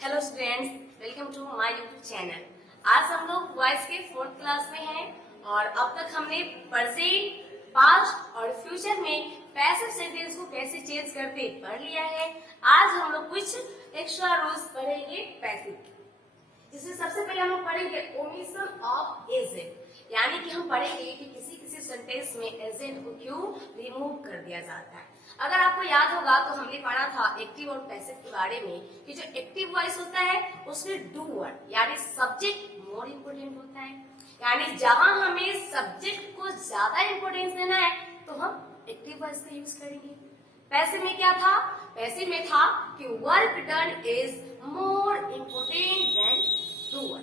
Hello students, welcome to my YouTube channel. आज हम लोग वॉइस के 4th क्लास में हैं और अब तक हमने प्रेजेंट, पास्ट और फ्यूचर में पैसिव सेंटेंस को कैसे चेंज करते पढ़ लिया है। आज हम लोग कुछ एक्स्ट्रा रूल्स पढ़ेंगे पैसिव, जिसमें सबसे पहले हम लोग पढ़ेंगे ओमिशन ऑफ एजेंट, यानी कि हम पढ़ेंगे कि किसी किसी सेंटेंस में एजेंट को क्यों रिमूव कर दिया जाता है। अगर आपको याद होगा तो हमने पढ़ा था एक्टिव और पैसिव के बारे में कि जो एक्टिव वॉइस होता है उसमें डू वर्ड यानी सब्जेक्ट मोर इम्पोर्टेंट होता है, यानी जहां हमें सब्जेक्ट को ज्यादा इम्पोर्टेंस देना है तो हम एक्टिव वॉइस का यूज करेंगे। पैसिव में क्या था? पैसिव में था कि work done is more important then doer,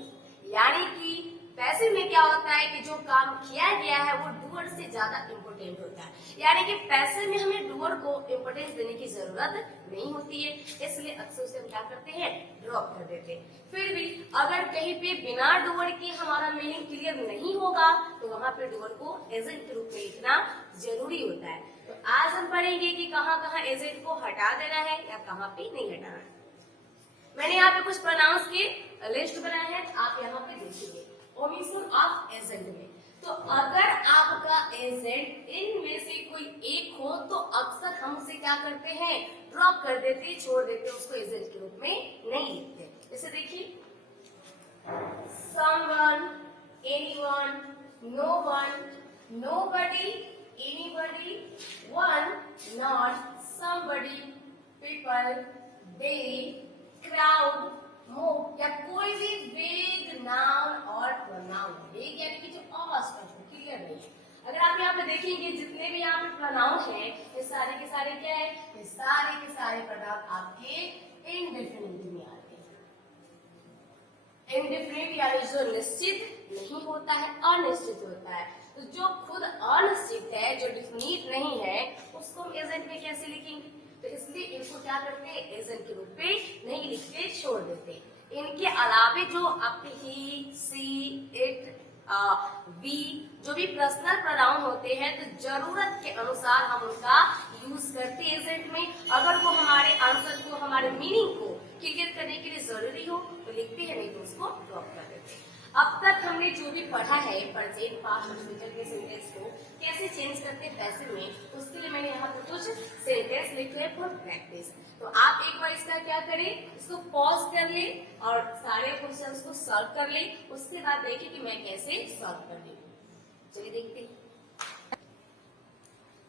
यानी कि पैसिव में क्या होता है कि जो काम किया गया है वो डूअर से ज्यादा इम्पोर्टेंट होता है, यानी कि पैसिव में हमें डूअर को इम्पोर्टेंस देने की जरूरत नहीं होती है, इसलिए अक्सर उसे हम क्या करते हैं, ड्रॉप कर देते हैं। फिर भी अगर कहीं पे बिना डूअर के हमारा मीनिंग क्लियर नहीं होगा तो वहां पे डूअर को एजेंट के रूप में लिखना जरूरी होता है। तो आज हम पढ़ेंगे कि कहाँ कहाँ एजेंट को हटा देना है या कहाँ पे नहीं हटाना है। मैंने यहाँ पे कुछ प्रोनाउंस की लिस्ट बनाया है, आप यहाँ पे देखिए ओमिशन ऑफ एजेंट में। तो अगर आपका एजेंट इनमें से कोई एक हो तो अक्सर हम उसे क्या करते हैं, ड्रॉप कर देते, छोड़ देते, उसको एजेंट के रूप में नहीं लिखते। जैसे देखिए someone, anyone, no one, nobody, anybody, one, not, somebody, people, they, crowd, move या कोई भी वेग नाउन और प्रोनाउन, वेग यानी कि जो अस्पष्ट क्लियर नहीं है। अगर आप यहाँ पे देखेंगे जितने भी यहाँ पे प्रोनाउन है ये सारे के सारे क्या है, ये सारे के सारे प्रोनाउन आपके इंडेफिनिट में आते हैं। इंडेफिनिट यानी जो निश्चित नहीं होता है, अनिश्चित होता है। तो जो खुद अनिश्चित है, जो डिफिनिट नहीं है, उसको हम एजेंट में कैसे लिखेंगे? तो इसलिए इनको क्या करते हैं, एजेंट के रूप में नहीं लिखते, छोड़ देते। इनके अलावे जो आपके ही, सी, इट, वी जो भी पर्सनल प्रोनाउन होते हैं तो जरूरत के अनुसार हम उनका यूज करते हैं एजेंट में। अगर वो हमारे आंसर को, हमारे मीनिंग को क्लियर करने के लिए जरूरी हो तो लिखते हैं, नहीं तो उसको ड्रॉप कर देते हैं। अब तक हमने जो भी पढ़ा है प्रेजेंट, पास्ट और फ्यूचर के सेंटेंस को कैसे चेंज करते हैं पैसिव में, उसके लिए मैंने यहाँ पर कुछ सेंटेंस लिखे हैं फॉर प्रैक्टिस। तो आप एक बार इसका क्या करें, इसको पॉज कर ले और सारे क्वेश्चंस को सॉल्व कर ले, उसके बाद देखिए कि मैं कैसे सॉल्व कर रही हूँ। चलिए देखते हैं।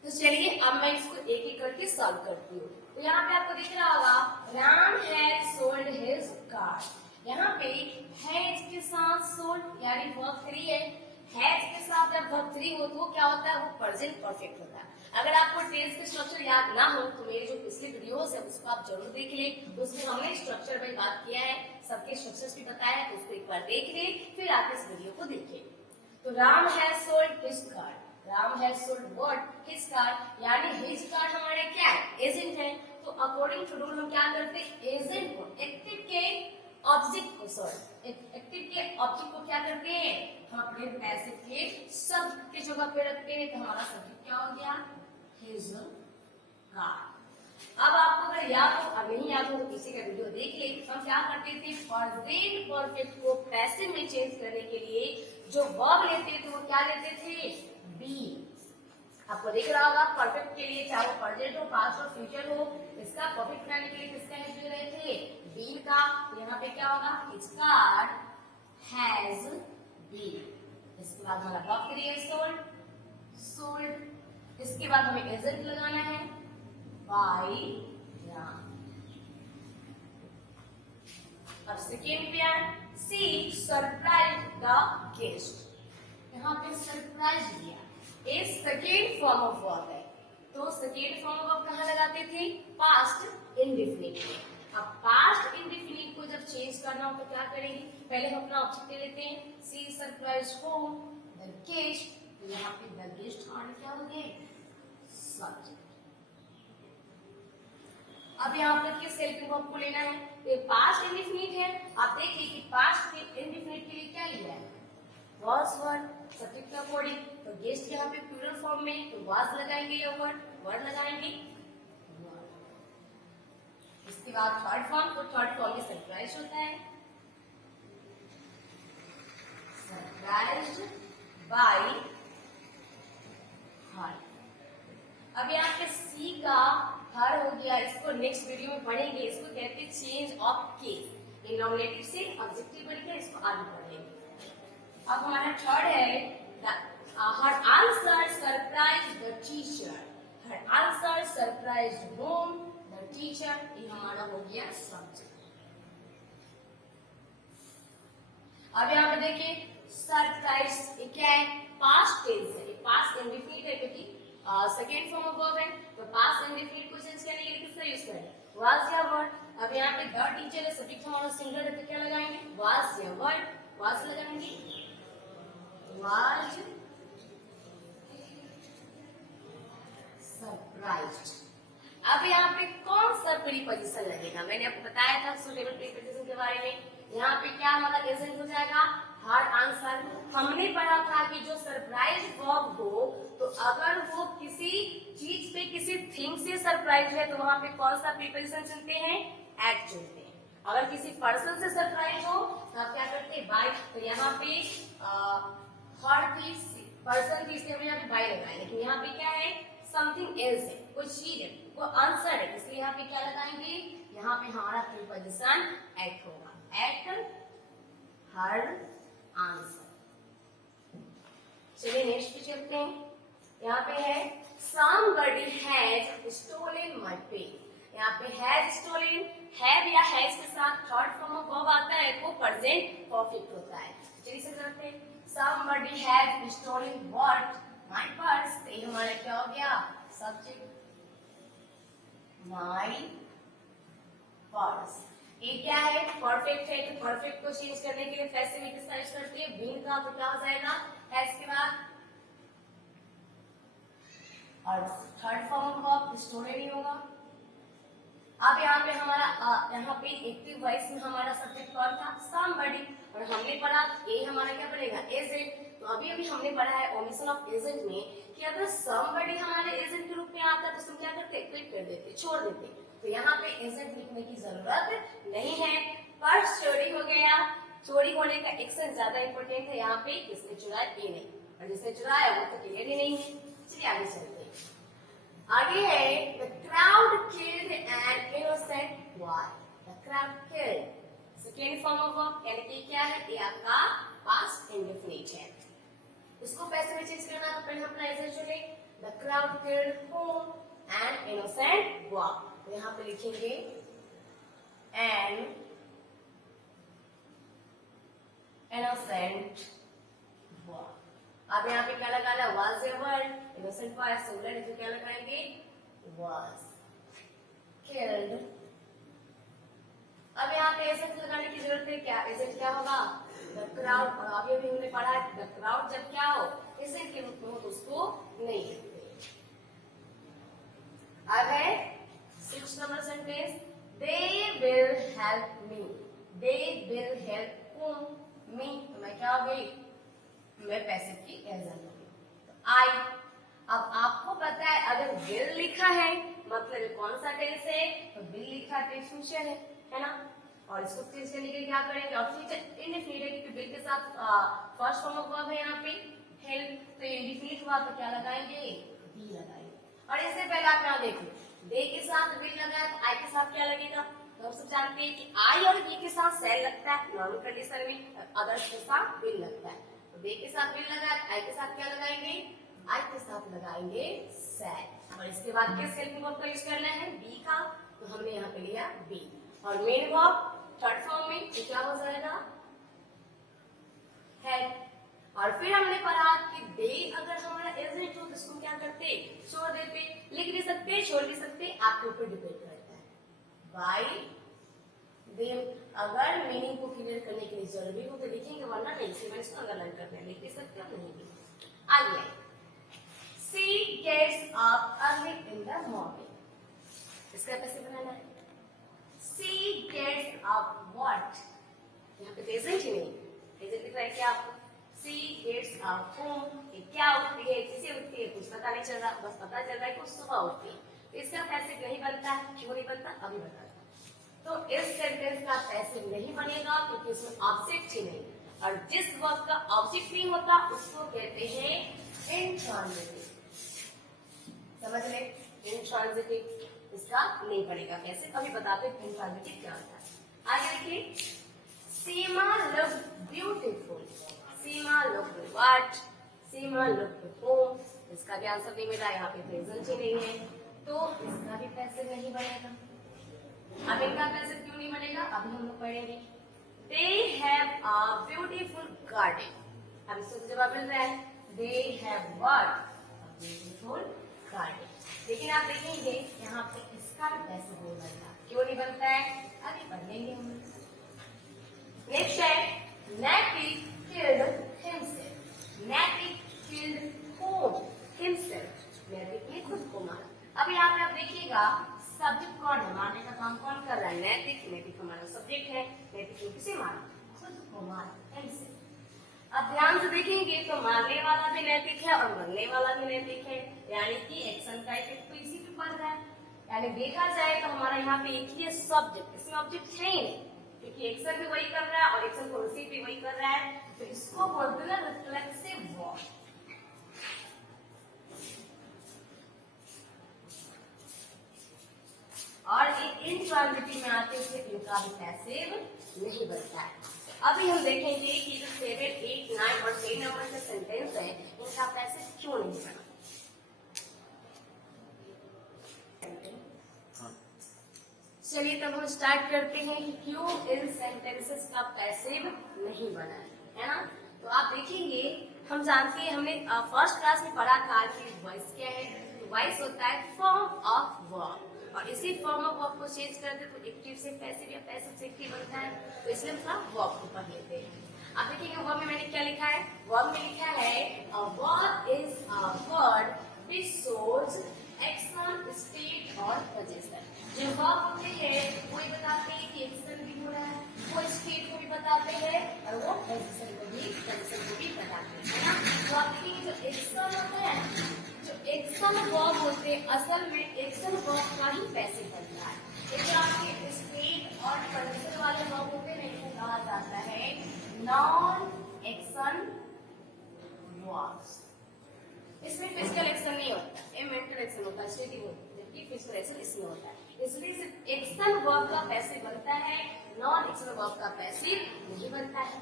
तो चलिए अब मैं इसको एक एक करके सॉल्व करती हूँ। तो यहाँ पे आपको दिख रहा होगा Ram had sold his car. यहाँ पे हैज के साथ सोल्ड यानी वर्ब 3 है। हैज के साथ जब वर्ब 3 हो तो क्या होता है, वो प्रेजेंट परफेक्ट होता है। अगर आपको टेंस के स्ट्रक्चर याद ना हो तो मेरे जो पिछले वीडियोस है उसको आप जरूर देख लें, उसमें हमने स्ट्रक्चर में बात किया है, सबके स्ट्रक्चर्स भी बताया है, उसको एक बार देख लें, फिर आप इस वीडियो को देखिए। तो Ram has sold his car, Ram has sold what, his car, यानी हिज कार हमारे क्या है, एजेंट है। तो अकॉर्डिंग टू रूल हम क्या करते हैं, एजेंट को, एक्टिव के ऑब्जेक्ट को, सॉरी एक्टिव के ऑब्जेक्ट को क्या करते हैं, हम अपने पैसिव के शब्द की जगह पे रखते हैं। तो हमारा सब्जेक्ट क्या हो गया, हिज कार। अब आपको अगर याद हो, अब नहीं याद हो तो किसी का वीडियो देख ले। हम क्या करते थे, प्रेजेंट परफेक्ट को पैसिव में चेंज करने के लिए जो वर्ब लेते थे वो क्या लेते थे, बी। आपको दिख रहा होगा परफेक्ट के लिए चाहे वो प्रेजेंट हो, पास्ट हो, फ्यूचर हो, इसका परफेक्ट बनाने के लिए किसका हेल्प ले रहे थे, बीन का। यहाँ पे क्या होगा, हिज कार हैज बीन। इसके बाद हमारा वर्ब करिए सोल्ड, सोल्ड। इसके बाद हमें एजेंट लगाना है बाय राम। अब सेकेंड पे आए, सी सरप्राइज द गेस्ट। यहाँ पे सरप्राइज दिया, ये सेकेंड फॉर्म ऑफ वर्ब है। तो सेकेंड फॉर्म ऑफ वर्ब कहाँ लगाते थे, पास्ट इंडेफिनिट में। अब पास्ट इंडेफिनिट को जब चेंज करना हो तो क्या करेंगे, पहले हम अपना ऑब्जेक्ट ले लेते हैं, सी सरप्राइज होम द गेस्ट। तो यहाँ पे द गेस्ट हमारे क्या हो गए, सब्जेक्ट। अब यहाँ पर किस हेल्पिंग वर्ब को लेना है, तो पास्ट इंडेफिनिट है। आप देखिए कि पास्ट के इंडेफिनिट के लिए क्या लिया है, was वर्ड, सब्जेक्ट के अकॉर्डिंग। तो गेस्ट यहाँ पे प्लूरल फॉर्म में, तो was लगाएंगे या वर्ड लगाएंगे। इसके बाद थर्ड फॉर्म, तो थर्ड फॉर्म में सरप्राइज होता है, सरप्राइज्ड बाय हर। अब यहाँ पे सी का हर हो गया, इसको नेक्स्ट वीडियो में पढ़ेंगे। इसको कहते हैं चेंज ऑफ केस, इन नॉमिनेटिव से ऑब्जेक्टिव बन गया, इसको आगे पढ़ेंगे। अब हमारा थर्ड है her answer surprise the teacher, her answer surprise whom the teacher, ये हमारा हो गया सब्जेक्ट। अब यहाँ पे देखिए सरप्राइज, ये क्या है, पास्ट टेंस है, पास्ट इंडेफिनिट है क्योंकि सेकेंड फॉर्म ऑफ वर्ब है, तो पास्ट इंडेफिनिट को चेंज करने के लिए किसका यूज करें, वाज या वर। अब यहाँ पे द टीचर है, सब्जेक्ट हमारा सिंगुलर है, तो क्या लगाएंगे, वाज या वर, वाज लगाएंगे, वाज सरप्राइज्ड। अब यहाँ पे कौन सा प्रीपोजिशन लगेगा, मैंने आपको बताया था सुटेबल प्रीपोजिशन के बारे में। यहाँ पे क्या हमारा एजेंट हो जाएगा, हर आंसर। हमने पढ़ा था कि जो सरप्राइज वर्ब हो, तो अगर वो किसी चीज पे, किसी थिंग से सरप्राइज है, तो वहां पे कौन सा प्रीपोजिशन चुनते हैं, एट चुनते हैं। अगर किसी पर्सन से सरप्राइज हो तो आप क्या करते हैं, बाय। तो यहाँ पे हर चीज पर्सन थी, इसलिए हम यहाँ पे बाय लगाए, लेकिन यहाँ पे क्या है, समथिंग एल्स है, कोई चीज है, कोई आंसर है, इसलिए यहाँ पे क्या लगाएंगे, यहाँ पे हमारा प्रीपोजिशन एट होगा, एट हर आंसर। चलिए नेक्स्ट पे चलते हैं। यहाँ पे है somebody has stolen my pen, यहाँ पे हैज स्टोलन, हैव या हैज के साथ थर्ड फॉर्म ऑफ वर्ब आता है, वो प्रेजेंट परफेक्ट होता है। चलिए से करते हैं, somebody has stolen what, my purse, तो ये हमारा क्या हो गया, सब्जेक्ट, my purse। ये क्या है, परफेक्ट है, तो परफेक्ट को चेंज करने के लिए पैसिव किसका यूज करते हैं, बीन का, तो क्या हो जाएगा, हैज के बाद और third form of verb stolen ही होगा। अब यहाँ पे हमारा यहाँ पे एक्टिव वॉइस में हमारा सब्जेक्ट कौन था, somebody, और हमने पढ़ा ए हमारा क्या बनेगा, एजेंट। तो अभी हमने पढ़ा है ओमिशन ऑफ एजेंट में कि अगर somebody हमारे एजेंट के रूप में आता है तो हम क्या करते, क्विट कर देते, छोड़ देते। तो यहाँ पे एजेंट लिखने की जरूरत नहीं है। पर्स चोरी हो गया, चोरी होने का एक्शन ज्यादा इंपॉर्टेंट है, यहाँ पे किसने चुराया, ए नहीं, और जिसने चुराया वो तो क्लियर ही नहीं है। चलिए आगे चलते हैं। आगे है the crowd killed an innocent boy, the crowd killed, second form of verb, यानी कि क्या है, ये आपका पास्ट इंडेफिनिट है। इसको पैसे में चेंज करना तो पहले अपना एजेंट चुने, the crowd killed whom, an innocent boy, तो यहाँ पे लिखेंगे an innocent boy। अब यहाँ पे क्या लगाना, was या were, innocent boy सिंगुलर है तो क्या लगाएंगे, was killed। अब यहाँ पे एजेंट लगाने की जरूरत है, क्या एजेंट क्या होगा, the crowd, और अभी भी हमने पढ़ा है the crowd जब क्या हो, एजेंट के रूप में हो तो उसको नहीं लिखते। अब है 6 number sentence, they will help me, they will help whom, me, तो मैं क्या हो गई, मैं पैसे की एजेंट होगी, तो आई। अब आपको पता है अगर विल लिखा है मतलब कौन सा टेंस है, तो विल लिखा है फ्यूचर है ना, और इसको चेंज करने के लिए क्या करेंगे, और फ्यूचर इंडेफिनिट है क्योंकि विल के साथ फर्स्ट फॉर्म ऑफ वर्ब है यहाँ पे हेल्प, तो इंडेफिनिट हुआ तो क्या लगाएंगे, बी लगाएंगे। और इससे पहले आप यहाँ देखो, दे के साथ विल लगाया तो आई के साथ क्या लगेगा, तो हम सब जानते हैं कि आई और बी के साथ सेल लगता है नॉर्मल कंडीशन में, अदर्स के साथ विल लगता है। तो दे के साथ विल लगा, आई के साथ क्या लगाएंगे, आई के साथ लगाएंगे सेल। और इसके बाद किस हेल्पिंग वर्ब का यूज करना है, बी का, तो हमने यहाँ पे लिया बी। और मेन वर्ब थर्ड फॉर्म में तो क्या हो जाएगा, हेल्प। और फिर हमने पढ़ा कि दे अगर हमारा एजेंट हो तो इसको क्या करते, छोड़ देते, लिख भी सकते, छोड़ भी सकते, आपके ऊपर डिपेंड करता है। बाय देम, अगर मीनिंग को क्लियर करने के लिए जरूरी हो तो लिखेंगे, वरना नहीं, मैंने इसको अंडरलाइन करना है, लिख भी सकते हो नहीं भी। आइए, she gets up early in the morning, इसका कैसे बनाना है, शी गेट्स अप व्हाट, यहाँ पे एजेंट ही नहीं, एजेंट लिख रहा है क्या आपको, शी गेट्स अप होम, क्या उठती है, किसे उठती है, कुछ पता नहीं चल रहा, बस पता चल रहा है कि सुबह उठती है। तो इसका पैसे नहीं बनता है, क्यों नहीं बनता, अभी बताता हूँ। तो इस सेंटेंस का पैसिव नहीं बनेगा क्योंकि उसमें ऑब्जेक्ट ही नहीं, और जिस वर्ब का ऑब्जेक्ट नहीं होता उसको कहते हैं इंट्रांजिटिव। समझ ले, इंट्रांजिटिव इसका नहीं बनेगा। कैसे अभी बताते हैं इंट्रांजिटिव क्या होता है। आगे देखिए, Seema look beautiful. Seema look what? Seema look home. इसका भी आंसर नहीं मिला, यहाँ पे प्रेजेंट ही नहीं है, तो इसका भी पैसिव नहीं बनेगा। अब इनका पैसिव क्यों नहीं बनेगा, अभी हम लोग पढ़ेंगे। They have a beautiful garden। अब इसको जवाब मिल रहा है, they have what? A beautiful garden। लेकिन आप देखेंगे यहाँ पे इसका भी पैसिव नहीं बनता। क्यों नहीं बनता है, अभी पढ़ेंगे हम। नेक्स्ट है, Nappy killed himself। Nappy killed whom? Himself। Nappy ने खुद को मारा। अब यहाँ पे आप देखिएगा सब्जेक्ट कौन है, मारने का काम कौन कर रहा है, नैतिक। नैतिक हमारा सब्जेक्ट है, नैतिक ने किसे मारा, खुद को मारा। अब ध्यान से देखेंगे तो मारने वाला भी नैतिक है और मरने वाला भी नैतिक है, यानी कि एक्शन का इफेक्ट तो इसी पे पड़ रहा है। यानी देखा जाए तो हमारा यहाँ पे एक ही सब्जेक्ट, इसमें ऑब्जेक्ट है ही नहीं, क्योंकि एक्शन भी वही कर रहा है और एक्शन को रिसीव भी वही कर रहा है, तो इसको बोलते हैं रिफ्लेक्सिव वर्ब। और इंट्रांजिटिव में आते हुए इनका भी पैसिव नहीं बनता है। अभी हम देखेंगे कि जो 7, 8, 9 और 10 नंबर के सेंटेंस है इनका पैसिव क्यों नहीं बना। चलिए तब हम स्टार्ट करते हैं कि क्यों इन सेंटेंसेस का पैसिव नहीं बना है ना। तो आप देखेंगे, हम जानते हैं, हमने फर्स्ट क्लास में पढ़ा था कि वॉइस क्या है। वॉइस होता है फॉर्म ऑफ वर्ब, और इसी फॉर्म ऑफ वर्ब को चेंज करते तो एक्टिव से पैसिव या पैसिव से एक्टिव बनता है, तो इसलिए हम थोड़ा वर्ब को पढ़ लेते हैं। अब देखिए वर्ब में मैंने क्या लिखा है, वर्ब में लिखा है a verb is a word which shows action, state और possession। जो वर्ब होते हैं वो बताते हैं कि एक्शन भी हो रहा है, वो स्टेट को भी बताते हैं और वो पोजीशन को भी बताते हैं, है ना। तो आप देखिए जो एक्शन होता है, जो एक्शन वर्ब होते हैं असल में एक्शन वर्ब का ही पैसिव बनता है। ये जो आपके स्टेट और पोजीशन वाले वर्ब होते हैं इनको कहा जाता है नॉन एक्शन वर्ब्स। इसमें फिजिकल एक्शन नहीं होता, ये मेंटल एक्शन होता है, स्टेटिंग होता है, जबकि फिजिकल एक्शन इसमें होता है। इसलिए सिर्फ एक्शन वर्ब का पैसिव बनता है, नॉन एक्शन वर्ब का पैसिव नहीं बनता है।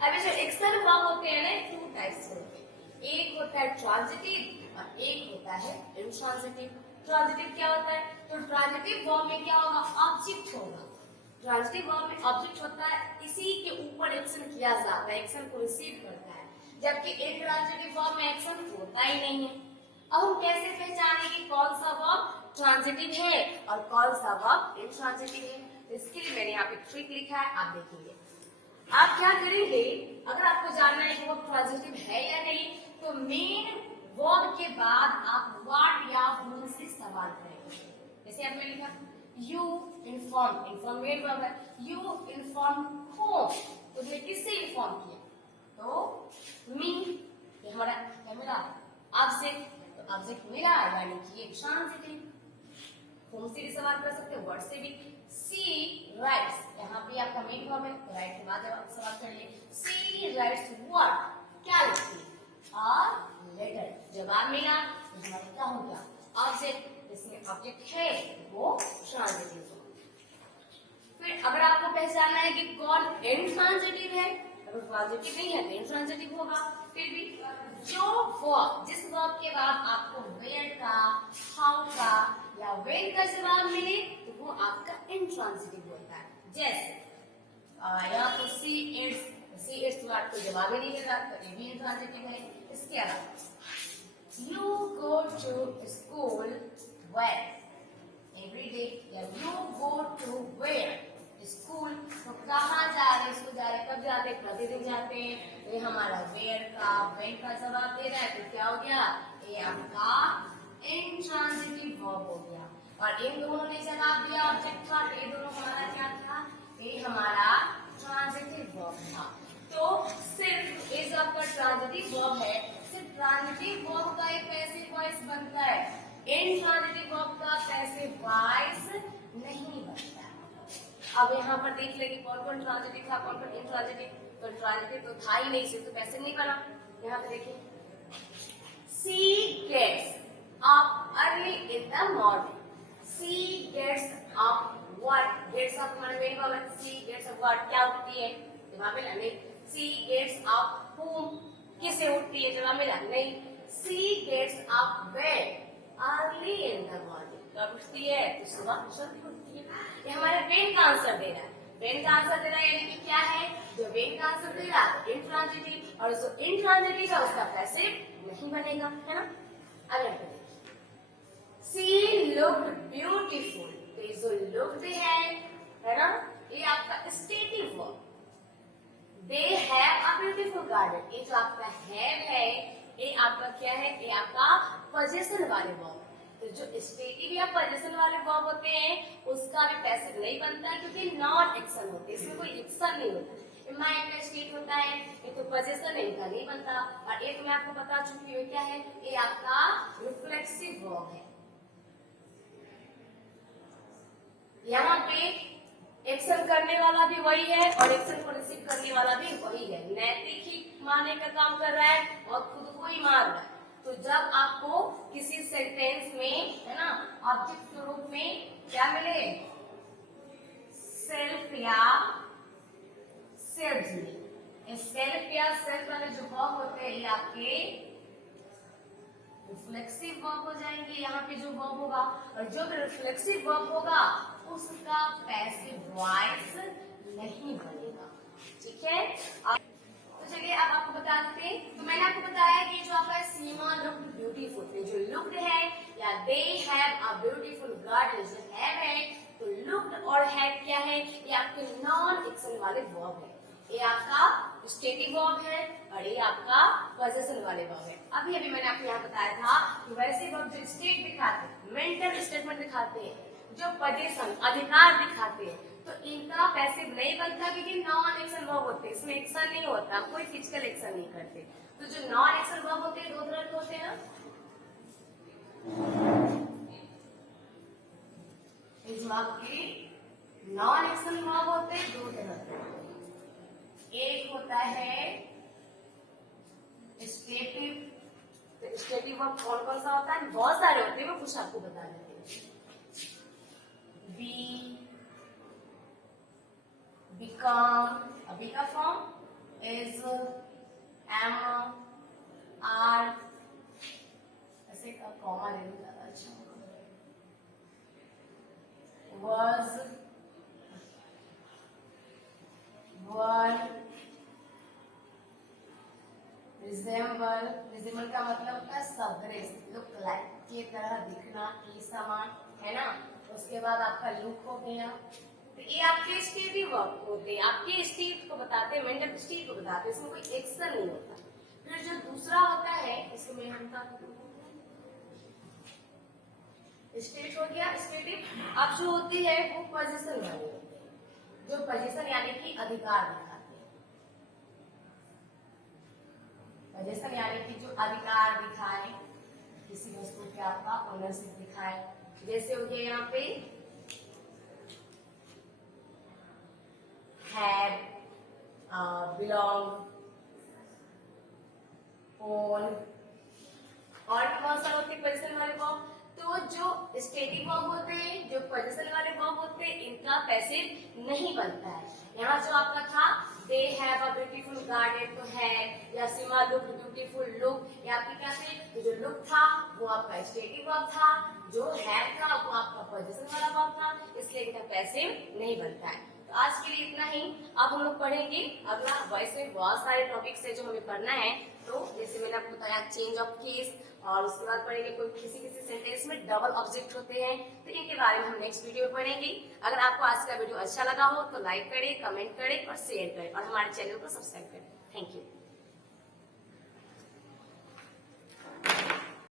अब जो एक्शन वर्ब होते हैं ना, 2 टाइप्स होते हैं, एक होता है ट्रांजिटिव और एक होता है इंट्रांजिटिव। ट्रांजिटिव क्या होता है, तो ट्रांजिटिव वर्ब में क्या होगा, ऑब्जेक्ट होगा। ट्रांजिटिव वर्ब में ऑब्जेक्ट होता है, इसी के ऊपर एक्शन किया जाता है, एक्शन को रिसीव करता है, जबकि इंट्रांजिटिव वर्ब में एक्शन होता ही नहीं है। अब हम कैसे पहचानेंगे कौन सा वर्ब ट्रांजिटिव है और कौन सा वर्ब इंट्रांजिटिव है। इसके लिए मैंने यहाँ पे ट्रिक लिखा है, आप देखेंगे। आप क्या करेंगे, अगर आपको जानना है कि वर्ब ट्रांजिटिव है या नहीं, तो मेन वर्ब के बाद आप व्हाट या व्हम से सवाल करेंगे। जैसे आपने लिखा you inform, inform main verb है, यू इन्फॉर्म होम, तो तुमने किससे इन्फॉर्म किया, तो मी, ये हमारा क्या मिला, ऑब्जेक्ट, तो ऑब्जेक्ट मिला यानी कि ये ट्रांजिटिव। होम से भी सवाल कर सकते हैं, वर्ड से भी। सी राइट्स, यहाँ पे आपका मेन वर्ब है, तो राइट के बाद आप सवाल करिए, सी राइट्स व्हाट, क्या लिखती है, अ लेटर। जवाब मिला तो हमारा क्या हो गया, ऑब्जेक्ट। इसमें ऑब्जेक्ट है वो ट्रांजिटिव हो। फिर अगर आपको पहचानना है कि कौन इंट्रांजिटिव है, अगर ट्रांजिटिव नहीं है तो इंट्रांजिटिव होगा। फिर भी जो वर्ब, जिस वर्ब के बाद आपको वेयर का, हाउ का या व्हेन का जवाब मिले तो वो आपका इंट्रांजिटिव होता है। जैसे यहाँ तो सी इट्स वर्ड को जवाब ही नहीं मिला तो ये भी इंट्रांजिटिव है। इसके अलावा you go to school where every day, या you go to where school, तो कहाँ जा रहे, स्कूल जा रहे, कब जाते, प्रतिदिन जाते हैं, तो ये हमारा वेयर का, व्हेन का जवाब दे रहा है, तो क्या हो गया, ये आपका इंट्रांजिटिव वर्ब हो गया। और इन दोनों ने जवाब दिया ऑब्जेक्ट था, ये दोनों हमारा क्या था, ये हमारा ट्रांजिटिव वर्ब था। तो सिर्फ ये जो आपका ट्रांजिटिव वर्ब है, सिर्फ ट्रांजिटिव वर्ब का एक पैसिव वॉइस बनता है, इंट्रांजिटिव वर्ब का पैसिव वॉइस नहीं बनता। अब यहाँ पर देख लेंगे कौन कौन ट्रांजिटिव था, कौन कौन इंट्रांजिटिव। तो ट्रांजिटिव तो था ही नहीं, सिर्फ तो पैसिव नहीं बना। यहाँ पे देखिए, she gets up early in the morning. She gets up what, gets up हमारा मेन वर्ब है। सी गेट्स अप व्हाट क्या उठती है, जवाब मिला नहीं। सी गेट्स अप whom, किसे उठती है, जवाब मिला नहीं। She gets up when, early in the morning, कब उठती है, तो सुबह जल्दी उठती है। ये हमारे वेन का आंसर दे रहा है। वेन का आंसर दे रहा है यानी कि क्या है, जो वेन का आंसर दे रहा है इंट्रांजिटिव, और जो इंट्रांजिटिव है उसका पैसिव नहीं बनेगा, है ना। अगला देखिए, सी लुक्ड ब्यूटीफुल, तो ये जो लुक्ड है ना, ये आपका stative verb. They have a beautiful garden, ये जो आपका हैव है ये आपका क्या है, ये आपका पोजेशन वाले वर्ब। तो जो स्टेटिव या पोजेशन वाले वर्ब होते हैं उसका भी पैसिव नहीं बनता है, क्योंकि नॉन एक्शन होते हैं, इसमें कोई एक्शन नहीं होता। माइंड का स्टेट होता है, ये तो पोजेशन है, इनका नहीं बनता। और एक मैं आपको बता चुकी हूँ क्या है, ये आपका रिफ्लेक्सिव वर्ब है। यहाँ पे एक्शन करने वाला भी वही है और एक्शन को रिसीव करने वाला भी वही है। नैतिक ही मारने का काम कर रहा है और खुद को ही मार रहा है। तो जब आपको किसी सेंटेंस में, है ना, ऑब्जेक्ट के रूप में क्या मिले, सेल्फ या सेल्फ मिले, सेल्फ या सेल्फ वाले जो वर्ब होते हैं ये आपके रिफ्लेक्सिव वर्ब हो जाएंगे। यहाँ पे जो वर्ब होगा, और जो भी रिफ्लेक्सिव वर्ब होगा उसका पैसिव वॉइस नहीं बनेगा, ठीक है। तो चलिए अब आपको बता देते हैं। तो मैंने आपको बताया कि जो आपका सीमा लुक्ड ब्यूटीफुल, जो लुक्ड है या they have a beautiful garden, जो है तो लुक्ड और हैव क्या है, ये आपके नॉन एक्शन वाले वर्ब है। ये आपका स्टेटिव वर्ब है और ये आपका पोजेशन वाले वर्ब है। अभी अभी मैंने आपको यहाँ बताया था कि वैसे वर्ब जो स्टेट दिखाते हैं, मेंटल स्टेटमेंट दिखाते हैं, जो पोजीशन अधिकार दिखाते हैं, तो इनका पैसिव नहीं बनता, क्योंकि नॉन एक्शन वर्ब होते हैं, इसमें एक्शन नहीं होता, कोई फिजिकल एक्शन नहीं करते। तो जो नॉन एक्शन वर्ब होते हैं दो तरह के होते हैं ना, जो आपके नॉन एक्शन वर्ब होते हैं दो तरह के। एक होता है स्टेटिव। स्टेटिव वर्ब कौन कौन सा होता है, बहुत सारे होते हैं, मैं कुछ आपको बता देती हूँ। बी, become, अभी का फॉर्म is, am, are, ऐसे का कॉमा ले लो ज्यादा अच्छा होगा, was, were, resemble, resemble का मतलब होता है सदृश, लुक लाइक, की तरह दिखना, की समान, है ना। उसके बाद आपका लुक हो गया। तो ये आपके स्टेटिव वर्ब होते हैं, आपके स्टेट को बताते हैं, मेंटल स्टेट को बताते हैं, इसमें कोई एक्शन नहीं होता। फिर जो दूसरा होता है, इसमें हम स्टेट हो गया स्टेटिव। अब जो होती है वो पोजीशन वाली होती है, जो पोजीशन यानी कि अधिकार दिखाते हैं। पोजीशन यानी कि जो अधिकार दिखाए, किसी वस्तु पे आपका ओनरशिप दिखाए। जैसे हो गया यहाँ पे have, belong, own, और कौन सा होते हैं पोजीशन वाले वर्ब। तो जो स्टेटिव वर्ब होते हैं, जो पोजीशन वाले वर्ब होते हैं, इनका पैसिव नहीं बनता है। यहाँ जो आपका था they have a beautiful garden, तो है, या सीमा लुक ब्यूटीफुल लुक, ये आपकी क्या थे, तो जो लुक था वो आपका स्टेटिव वर्ब था, जो हैव था वो आपका पोजीशन वाला वर्ब था, इसलिए इनका पैसिव नहीं बनता है। तो आज के लिए इतना ही। अब हम लोग पढ़ेंगे अगला, वैसे बहुत सारे टॉपिक्स है जो हमें पढ़ना है। तो जैसे मैंने आपको बताया चेंज ऑफ केस, और उसके बाद पढ़ेंगे कोई किसी किसी सेंटेंस में डबल ऑब्जेक्ट होते हैं, तो इनके बारे में हम नेक्स्ट वीडियो में पढ़ेंगे। अगर आपको आज का वीडियो अच्छा लगा हो तो लाइक करें, कमेंट करें और शेयर करें, और हमारे चैनल को सब्सक्राइब करें। Thank you.